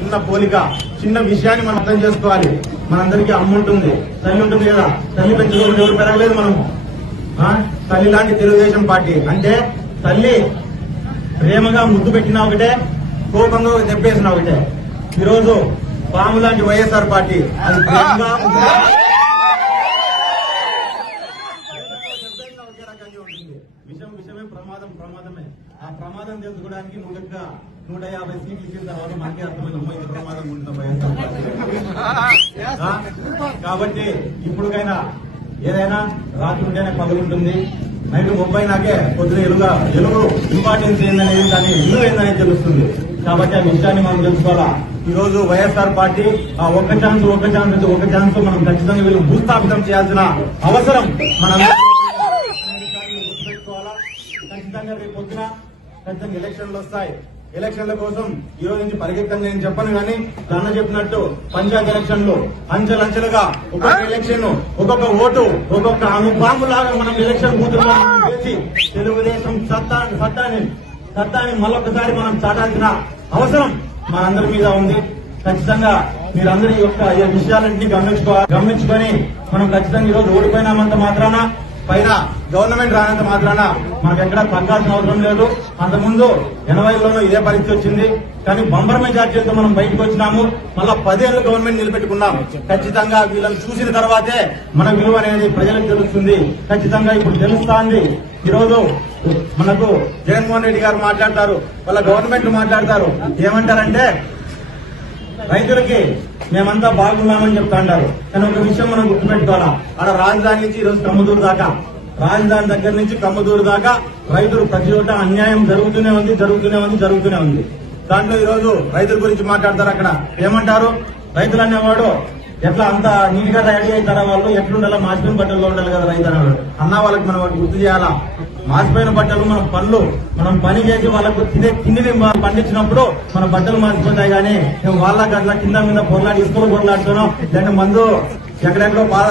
చిన్న పోలిక చిన్న విషయాన్ని మనం అర్థం చేసుకోవాలి. మనందరికీ అమ్మ ఉంటుంది తల్లి ఉంటుంది కదా. తల్లి పెంచుకోకుండా ఎవరు పెరగలేదు మనము. తల్లి లాంటి తెలుగుదేశం పార్టీ. అంటే తల్లి ప్రేమగా ముద్దు పెట్టినా ఒకటే కోపంగా దెబ్బేసిన ఒకటే. ఈరోజు పాము లాంటి వైఎస్ఆర్ పార్టీ. అది ప్రేమగా విషయం విషం విషమే ప్రమాదం ప్రమాదమే. ఆ ప్రమాదం తెలుసుకోవడానికి ముందుగా నూట యాభై సీట్లు ఇచ్చిన తర్వాత మనకే అర్థమైన ఇది ప్రమాదం ఉంటుంది వైఎస్ఆర్ కాబట్టి ఇప్పుడుకైనా ఏదైనా రాత్రి ఉంటేనే పగులుంటుంది నైట్ ముప్పై నాకే పొద్దున ఎలుగా ఎలుగు ఇంపార్టెన్స్ ఏందనేది దాని ఇల్లు ఏందనేది తెలుస్తుంది. కాబట్టి ఆ విషయాన్ని మనం తెలుసుకోవాలా? ఈ రోజు వైఎస్ఆర్ పార్టీ ఆ ఒక్క ఛాన్స్ ఒక్క ఛాన్స్ అంటే ఒక ఛాన్స్ మనం ఖచ్చితంగా వీళ్ళు భూస్థాపితం చేయాల్సిన అవసరం మనం ఖచ్చితంగా రేపు పొద్దున ఖచ్చితంగా ఎలక్షన్లు వస్తాయి. ఎలక్షన్ల కోసం ఈ రోజు నుంచి పరిగెత్తంగా నేను చెప్పను కానీ అన్న చెప్పినట్టు పంచాయత్ ఎలక్షన్లు అంచెలంచెలుగా ఒక్కొక్క ఎలక్షన్ ఒక్కొక్క ఓటు ఒక్కొక్క అనుపాము లాగా మనం ఎలక్షన్ బూతుల్లో వేసి తెలుగుదేశం సత్తా సత్తాని సత్తాని మళ్ళొకసారి మనం చాటాల్సిన అవసరం మనందరి మీద ఉంది. ఖచ్చితంగా మీరందరి యొక్క ఈ విషయాలన్నింటినీ గమనించుకో గమనించుకొని మనం ఖచ్చితంగా ఈ రోజు ఓడిపోయినామంత మాత్రాన పైన గవర్నమెంట్ రానంత మాత్రాన మనకు ఎక్కడ తగ్గాల్సిన అవసరం లేదు. అంతకుముందు ఎనభైలోనూ ఇదే పరిస్థితి వచ్చింది. కానీ బంబర్ మెజార్టీతో మనం బయటకు వచ్చినాము. మళ్ళా పదేళ్ళు గవర్నమెంట్ నిలబెట్టుకున్నాం. ఖచ్చితంగా వీళ్ళని చూసిన తర్వాతే మన విలువ అనేది ప్రజలకు తెలుస్తుంది. ఖచ్చితంగా ఇప్పుడు తెలుస్తాంది. ఈరోజు మనకు జగన్మోహన్ రెడ్డి గారు మాట్లాడతారు. వాళ్ళ గవర్నమెంట్ మాట్లాడతారు. ఏమంటారంటే రైతులకి మేమంతా బాగున్నామని చెప్తాంటారు కానీ ఒక విషయం మనం గుర్తుపెట్టుకోవాలా? ఆడ రాజధాని నుంచి ఈరోజు కమ్మదూరు దాకా. రాజధాని దగ్గర నుంచి కమ్మదూరు దాకా రైతులు ప్రతి చోట అన్యాయం జరుగుతూనే ఉంది జరుగుతూనే ఉంది జరుగుతూనే ఉంది. దాంట్లో ఈ రోజు రైతుల గురించి మాట్లాడతారు అక్కడ. ఏమంటారు? రైతులు అనేవాడు ఎట్లా అంత నీట్గా రెడీ అవుతారా వాళ్ళు? ఎట్లుండాలా? మాసిపోయిన బట్టల్లో ఉండాలి కదా రైతు అనేవాడు అన్న వాళ్ళకి మనం గుర్తు చేయాలా? మాసిపోయిన బట్టలు మన పనులు మనం పని చేసి వాళ్ళకు తినే తిండిని పండించినప్పుడు మన బట్టలు మాసిపోతాయి కానీ వాళ్ళకి అట్లా కింద మీద పొరలాడి ఇసుకలు పొరలాడుతున్నాం. లేదంటే మందు ఎక్కడెక్కడో బాధ